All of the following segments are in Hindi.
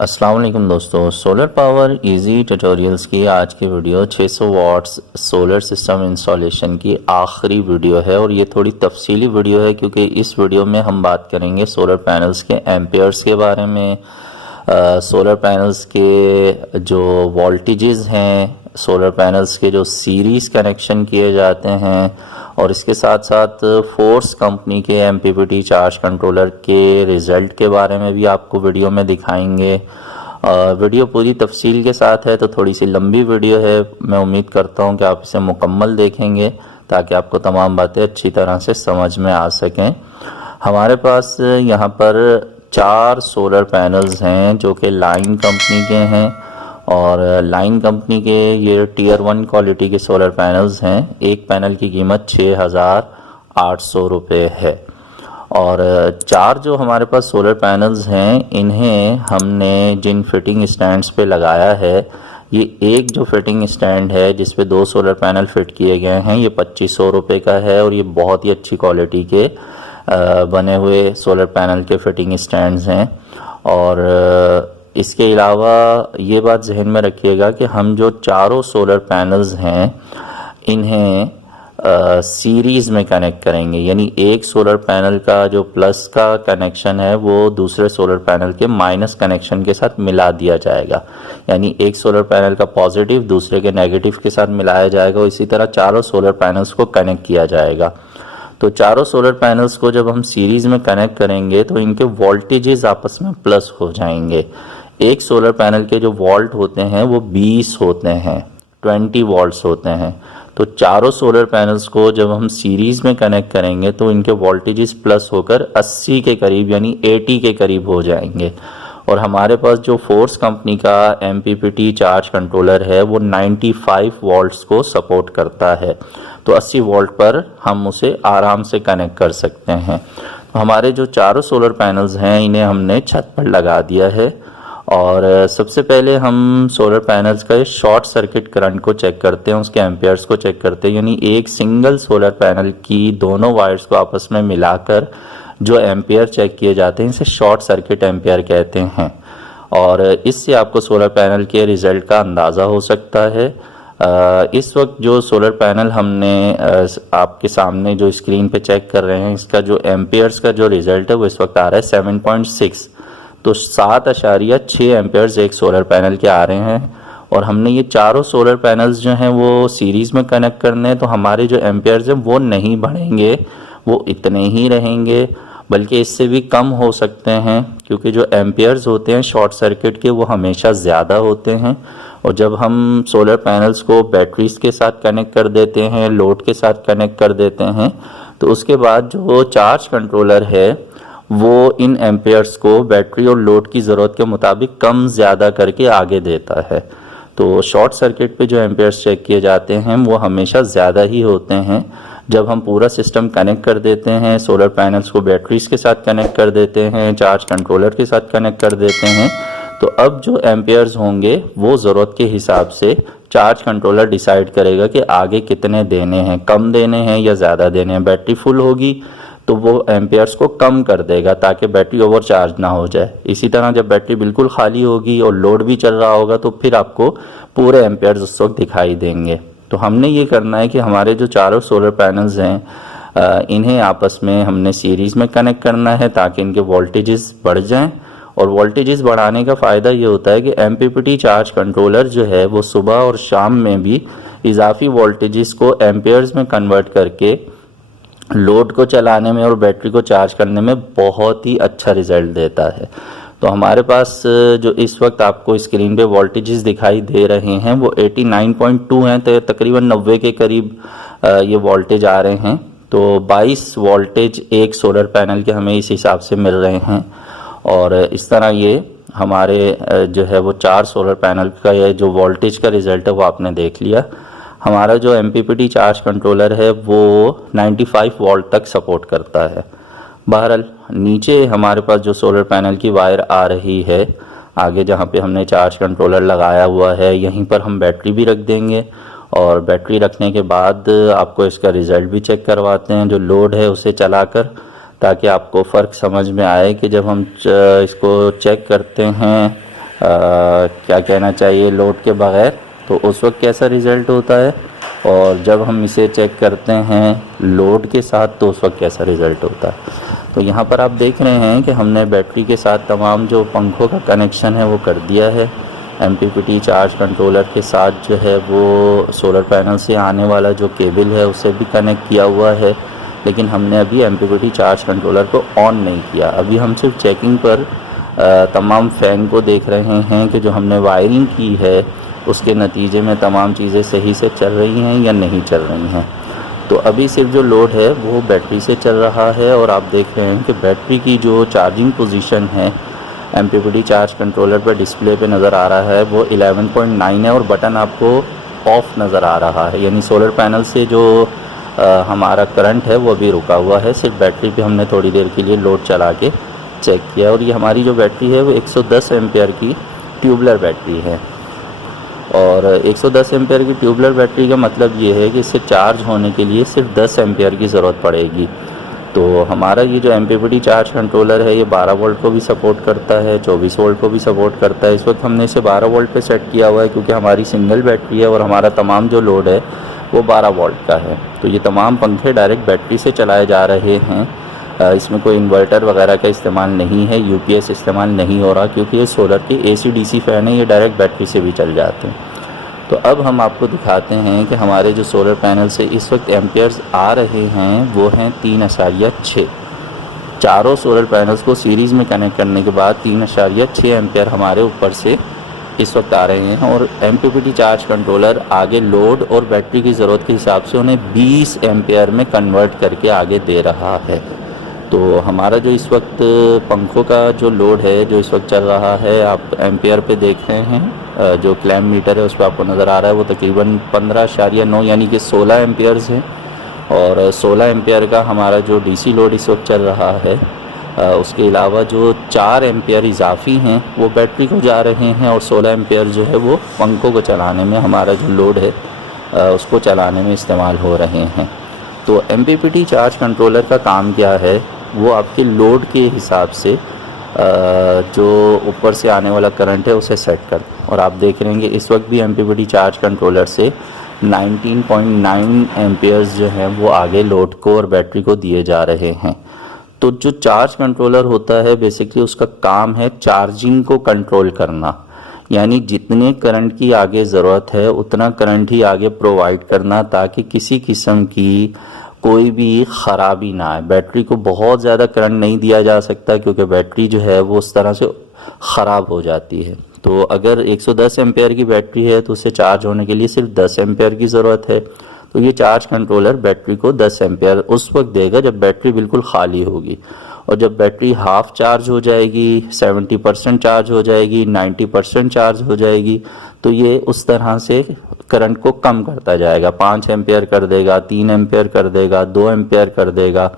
अस्सलाम वालेकुम दोस्तों, सोलर पावर इजी ट्यूटोरियल्स की आज की video 600 watts solar system installation की आखिरी वीडियो है। और ये थोड़ी तफसीली वीडियो है क्योंकि इस वीडियो में हम बात करेंगे सोलर पैनल्स के एम्पेयर्स के बारे में, सोलर पैनल्स के जो वोल्टेजेस हैं, सोलर पैनल्स के जो सीरीज़ कनेक्शन किए जाते हैं, और इसके साथ साथ फोर्स कंपनी के एमपीपीटी चार्ज कंट्रोलर के रिज़ल्ट के बारे में भी आपको वीडियो में दिखाएंगे। वीडियो पूरी तफसील के साथ है तो थोड़ी सी लंबी वीडियो है। मैं उम्मीद करता हूं कि आप इसे मुकम्मल देखेंगे ताकि आपको तमाम बातें अच्छी तरह से समझ में आ सकें। हमारे पास यहाँ पर 4 सोलर पैनल्स हैं जो कि लाइन कंपनी के हैं, और लाइन कंपनी के ये टियर 1 क्वालिटी के सोलर पैनल्स हैं। एक पैनल की कीमत 6,800 रुपये है। और 4 जो हमारे पास सोलर पैनल्स हैं, इन्हें हमने जिन फिटिंग स्टैंड्स पे लगाया है, ये एक जो फिटिंग स्टैंड है जिस पे 2 सोलर पैनल फिट किए गए हैं, ये 2500 रुपये का है। और ये बहुत ही अच्छी क्वालिटी के बने हुए सोलर पैनल के फिटिंग स्टैंड्स हैं। और इसके अलावा ये बात जहन में रखिएगा कि हम जो चारों सोलर पैनल्स हैं इन्हें सीरीज़ में कनेक्ट करेंगे, यानी एक सोलर पैनल का जो प्लस का कनेक्शन है वो दूसरे सोलर पैनल के माइनस कनेक्शन के साथ मिला दिया जाएगा। यानी एक सोलर पैनल का पॉजिटिव दूसरे के नेगेटिव के साथ मिलाया जाएगा, और इसी तरह चारों सोलर पैनल्स को कनेक्ट किया जाएगा। तो चारों सोलर पैनल्स को जब हम सीरीज़ में कनेक्ट करेंगे तो इनके वोल्टेजेस आपस में प्लस हो जाएंगे। एक सोलर पैनल के जो वोल्ट होते हैं वो 20 होते हैं, 20 वोल्ट्स होते हैं। तो चारों सोलर पैनल्स को जब हम सीरीज़ में कनेक्ट करेंगे तो इनके वोल्टेजेस प्लस होकर 80 के करीब यानी 80 के करीब हो जाएंगे। और हमारे पास जो फोर्स कंपनी का एमपीपीटी चार्ज कंट्रोलर है वो 95 वोल्ट्स को सपोर्ट करता है, तो 80 वोल्ट पर हम उसे आराम से कनेक्ट कर सकते हैं। तो हमारे जो चारों सोलर पैनल्स हैं इन्हें हमने छत पर लगा दिया है। और सबसे पहले हम सोलर पैनल्स का शॉर्ट सर्किट करंट को चेक करते हैं, उसके एम्पेयर्स को चेक करते हैं। यानी एक सिंगल सोलर पैनल की दोनों वायर्स को आपस में मिलाकर जो एम्पेयर चेक किए जाते हैं इसे शॉर्ट सर्किट एम्पेयर कहते हैं। और इससे आपको सोलर पैनल के रिज़ल्ट का अंदाज़ा हो सकता है। इस वक्त जो सोलर पैनल हमने आपके सामने जो स्क्रीन पे चेक कर रहे हैं, इसका जो एम्पेयर्स का जो रिज़ल्ट है वो इस वक्त आ रहा है 7.6। तो 7.6 एम्पेयर्स एक सोलर पैनल के आ रहे हैं। और हमने ये चारों सोलर पैनल्स जो हैं वो सीरीज़ में कनेक्ट करने हैं, तो हमारे जो एम्पेयर्स हैं वो नहीं बढ़ेंगे, वो इतने ही रहेंगे, बल्कि इससे भी कम हो सकते हैं, क्योंकि जो एम्पेयर्स होते हैं शॉर्ट सर्किट के वो हमेशा ज़्यादा होते हैं। और जब हम सोलर पैनल्स को बैटरीज के साथ कनेक्ट कर देते हैं, लोड के साथ कनेक्ट कर देते हैं, तो उसके बाद जो चार्ज कंट्रोलर है वो इन एम्पेयर्स को बैटरी और लोड की ज़रूरत के मुताबिक कम ज़्यादा करके आगे देता है। तो शॉर्ट सर्किट पे जो एम्पेयर्स चेक किए जाते हैं वो हमेशा ज़्यादा ही होते हैं। जब हम पूरा सिस्टम कनेक्ट कर देते हैं, सोलर पैनल्स को बैटरीज के साथ कनेक्ट कर देते हैं, चार्ज कंट्रोलर के साथ कनेक्ट कर देते हैं, तो अब जो एम्पेयर्स होंगे वो ज़रूरत के हिसाब से चार्ज कंट्रोलर डिसाइड करेगा कि आगे कितने देने हैं, कम देने हैं या ज़्यादा देने हैं। बैटरी फुल होगी तो वो एम्पेयर्स को कम कर देगा ताकि बैटरी ओवर चार्ज ना हो जाए। इसी तरह जब बैटरी बिल्कुल खाली होगी और लोड भी चल रहा होगा तो फिर आपको पूरे एम्पेयर्स उस वक्त दिखाई देंगे। तो हमने ये करना है कि हमारे जो चारों सोलर पैनल्स हैं इन्हें आपस में हमने सीरीज़ में कनेक्ट करना है ताकि इनके वोल्टेजेस बढ़ जाएं। और वोल्टेजेस बढ़ाने का फ़ायदा ये होता है कि एमपीपीटी चार्ज कंट्रोलर जो है वो सुबह और शाम में भी इजाफी वोल्टेजेस को एम्पेयर्स में कन्वर्ट करके लोड को चलाने में और बैटरी को चार्ज करने में बहुत ही अच्छा रिज़ल्ट देता है। तो हमारे पास जो इस वक्त आपको स्क्रीन पे वोल्टेजेस दिखाई दे रहे हैं वो 89.2 हैं, तो तकरीबन 90 के करीब ये वोल्टेज आ रहे हैं। तो 22 वोल्टेज एक सोलर पैनल के हमें इस हिसाब से मिल रहे हैं। और इस तरह ये हमारे जो है वो 4 सोलर पैनल का ये जो वोल्टेज का रिज़ल्ट है वो आपने देख लिया। हमारा जो एमपीपीटी चार्ज कंट्रोलर है वो 95 वोल्ट तक सपोर्ट करता है। बहरहाल नीचे हमारे पास जो सोलर पैनल की वायर आ रही है, आगे जहाँ पे हमने चार्ज कंट्रोलर लगाया हुआ है यहीं पर हम बैटरी भी रख देंगे। और बैटरी रखने के बाद आपको इसका रिज़ल्ट भी चेक करवाते हैं जो लोड है उसे चलाकर, ताकि आपको फ़र्क समझ में आए कि जब हम इसको चेक करते हैं क्या कहना चाहिए, लोड के बग़ैर, तो उस वक्त कैसा रिज़ल्ट होता है, और जब हम इसे चेक करते हैं लोड के साथ तो उस वक्त कैसा रिज़ल्ट होता है। तो यहाँ पर आप देख रहे हैं कि हमने बैटरी के साथ तमाम जो पंखों का कनेक्शन है वो कर दिया है। MPPT चार्ज कंट्रोलर के साथ जो है वो सोलर पैनल से आने वाला जो केबल है उसे भी कनेक्ट किया हुआ है, लेकिन हमने अभी MPPT चार्ज कंट्रोलर को ऑन नहीं किया। अभी हम सिर्फ चेकिंग पर तमाम फ़ैन को देख रहे हैं कि जो हमने वायरिंग की है उसके नतीजे में तमाम चीज़ें सही से चल रही हैं या नहीं चल रही हैं। तो अभी सिर्फ जो लोड है वो बैटरी से चल रहा है, और आप देख रहे हैं कि बैटरी की जो चार्जिंग पोजीशन है MPPT चार्ज कंट्रोलर पर डिस्प्ले पे नज़र आ रहा है वो 11.9 है, और बटन आपको ऑफ़ नज़र आ रहा है, यानी सोलर पैनल से जो हमारा करंट है वो अभी रुका हुआ है। सिर्फ बैटरी पे हमने थोड़ी देर के लिए लोड चला के चेक किया, और ये हमारी जो बैटरी है वो 110 एम्पेयर की ट्यूबलर बैटरी है। और 110 एम्पेयर की ट्यूबलर बैटरी का मतलब ये है कि इसे चार्ज होने के लिए सिर्फ 10 एम्पेयर की ज़रूरत पड़ेगी। तो हमारा ये जो MPPT चार्ज कंट्रोलर है ये 12 वोल्ट को भी सपोर्ट करता है, 24 वोल्ट को भी सपोर्ट करता है। इस वक्त हमने इसे 12 वोल्ट पे सेट किया हुआ है क्योंकि हमारी सिंगल बैटरी है और हमारा तमाम जो लोड है वो 12 वोल्ट का है। तो ये तमाम पंखे डायरेक्ट बैटरी से चलाए जा रहे हैं, इसमें कोई इन्वर्टर वगैरह का इस्तेमाल नहीं है, UPS इस्तेमाल नहीं हो रहा, क्योंकि ये सोलर के AC/DC फ़ैन है, ये डायरेक्ट बैटरी से भी चल जाते हैं। तो अब हम आपको दिखाते हैं कि हमारे जो सोलर पैनल से इस वक्त एम्पियर्स आ रहे हैं वो हैं 3.6। चारों सोलर पैनल्स को सीरीज़ में कनेक्ट करने के बाद 3.6 एम्पियर हमारे ऊपर से इस वक्त आ रहे हैं, और MPPT चार्ज कंट्रोलर आगे लोड और बैटरी की ज़रूरत के हिसाब से उन्हें 20 एम्पियर में कन्वर्ट करके आगे दे रहा है। तो हमारा जो इस वक्त पंखों का जो लोड है जो इस वक्त चल रहा है, आप एम्पियर पे देख रहे हैं, जो क्लैम मीटर है उस पर आपको नज़र आ रहा है वो तकरीबन 15.9 यानी कि 16 एम्पियर्स है। और 16 एम्पियर का हमारा जो DC लोड इस वक्त चल रहा है, उसके अलावा जो 4 एम्पियर इजाफी हैं वो बैटरी को जा रहे हैं, और 16 एम्पियर जो है वो पंखों को चलाने में, हमारा जो लोड है उसको चलाने में इस्तेमाल हो रहे हैं। तो MPPT चार्ज कंट्रोलर का काम क्या है, वो आपके लोड के हिसाब से जो ऊपर से आने वाला करंट है उसे सेट कर, और आप देख रहे हैं कि इस वक्त भी MPPT चार्ज कंट्रोलर से 19.9 एम्पियर्स जो हैं वो आगे लोड को और बैटरी को दिए जा रहे हैं। तो जो चार्ज कंट्रोलर होता है बेसिकली उसका काम है चार्जिंग को कंट्रोल करना, यानी जितने करंट की आगे ज़रूरत है उतना करंट ही आगे प्रोवाइड करना, ताकि किसी किस्म की कोई भी ख़राबी ना आए। बैटरी को बहुत ज़्यादा करंट नहीं दिया जा सकता क्योंकि बैटरी जो है वो उस तरह से ख़राब हो जाती है। तो अगर 110 एम्पेयर की बैटरी है तो उसे चार्ज होने के लिए सिर्फ 10 एम्पेयर की ज़रूरत है। तो ये चार्ज कंट्रोलर बैटरी को 10 एम्पेयर उस वक्त देगा जब बैटरी बिल्कुल खाली होगी, और जब बैटरी हाफ चार्ज हो जाएगी, 70% चार्ज हो जाएगी, 90% चार्ज हो जाएगी, तो ये उस तरह से करंट को कम करता जाएगा। 5 एम्पेयर कर देगा, 3 एम्पेयर कर देगा, 2 एम्पेयर कर देगा।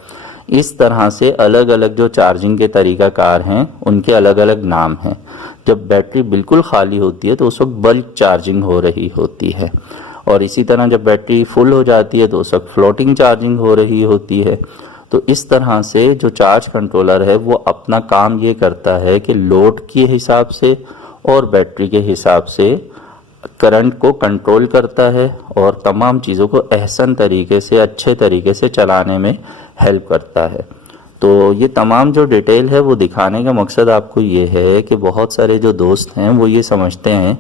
इस तरह से अलग अलग जो चार्जिंग के तरीक़ाकार हैं उनके अलग अलग नाम हैं। जब बैटरी बिल्कुल खाली होती है तो उस वक्त बल्क चार्जिंग हो रही होती है, और इसी तरह जब बैटरी फुल हो जाती है तो उस वक्त फ्लोटिंग चार्जिंग हो रही होती है। तो इस तरह से जो चार्ज कंट्रोलर है वो अपना काम ये करता है कि लोड के हिसाब से और बैटरी के हिसाब से करंट को कंट्रोल करता है और तमाम चीज़ों को अहसन तरीके से, अच्छे तरीके से चलाने में हेल्प करता है। तो ये तमाम जो डिटेल है वो दिखाने का मकसद आपको ये है कि बहुत सारे जो दोस्त हैं वो ये समझते हैं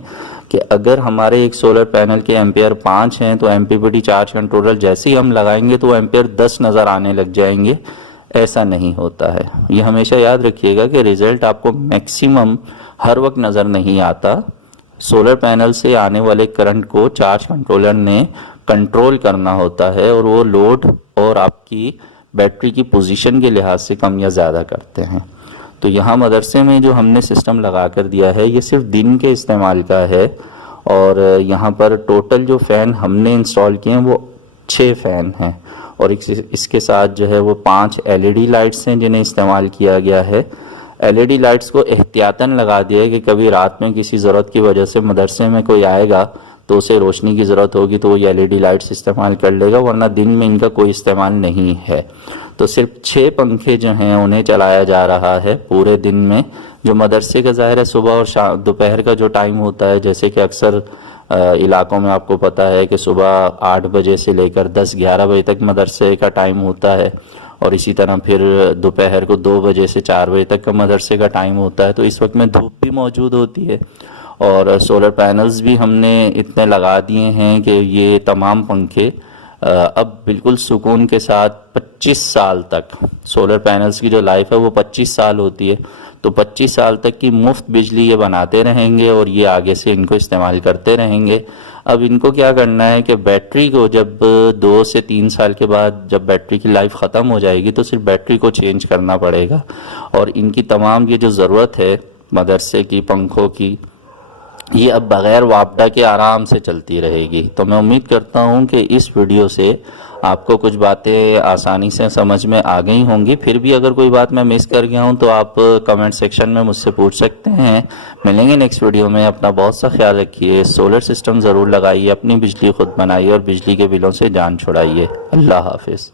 कि अगर हमारे एक सोलर पैनल के एम्पेयर 5 हैं तो MPPT चार्ज कंट्रोलर जैसे ही हम लगाएंगे तो एम्पेयर 10 नज़र आने लग जाएंगे। ऐसा नहीं होता है। ये हमेशा याद रखिएगा कि रिज़ल्ट आपको मैक्सिमम हर वक्त नज़र नहीं आता। सोलर पैनल से आने वाले करंट को चार्ज कंट्रोलर ने कंट्रोल करना होता है, और वो लोड और आपकी बैटरी की पोजीशन के लिहाज से कम या ज़्यादा करते हैं। तो यहाँ मदरसे में जो हमने सिस्टम लगा कर दिया है ये सिर्फ दिन के इस्तेमाल का है, और यहाँ पर टोटल जो फ़ैन हमने इंस्टॉल किए हैं वो 6 फ़ैन हैं, और इसके साथ जो है वो 5 LED लाइट्स हैं जिन्हें इस्तेमाल किया गया है। LED लाइट्स को एहतियातन लगा दिया है कि कभी रात में किसी ज़रूरत की वजह से मदरसे में कोई आएगा तो उसे रोशनी की ज़रूरत होगी तो वो LED लाइट्स इस्तेमाल कर लेगा, वरना दिन में इनका कोई इस्तेमाल नहीं है। तो सिर्फ 6 पंखे जो हैं उन्हें चलाया जा रहा है पूरे दिन में जो मदरसे का ज़ाहिर है सुबह और शाम दोपहर का जो टाइम होता है, जैसे कि अक्सर इलाकों में आपको पता है कि सुबह 8 बजे से लेकर 10-11 बजे तक मदरसे का टाइम होता है, और इसी तरह फिर दोपहर को 2 बजे से 4 बजे तक का मदरसे का टाइम होता है। तो इस वक्त में धूप भी मौजूद होती है, और सोलर पैनल्स भी हमने इतने लगा दिए हैं कि ये तमाम पंखे अब बिल्कुल सुकून के साथ 25 साल तक, सोलर पैनल्स की जो लाइफ है वो 25 साल होती है, तो 25 साल तक की मुफ्त बिजली ये बनाते रहेंगे और ये आगे से इनको इस्तेमाल करते रहेंगे। अब इनको क्या करना है कि बैटरी को जब 2 से 3 साल के बाद जब बैटरी की लाइफ ख़त्म हो जाएगी तो सिर्फ बैटरी को चेंज करना पड़ेगा, और इनकी तमाम ये जो ज़रूरत है मदरसे की पंखों की, ये अब बग़ैर वापडा के आराम से चलती रहेगी। तो मैं उम्मीद करता हूँ कि इस वीडियो से आपको कुछ बातें आसानी से समझ में आ गई होंगी। फिर भी अगर कोई बात मैं मिस कर गया हूँ तो आप कमेंट सेक्शन में मुझसे पूछ सकते हैं। मिलेंगे नेक्स्ट वीडियो में। अपना बहुत सा ख्याल रखिए। सोलर सिस्टम ज़रूर लगाइए, अपनी बिजली खुद बनाइए और बिजली के बिलों से जान छुड़ाइए। अल्लाह हाफिज़।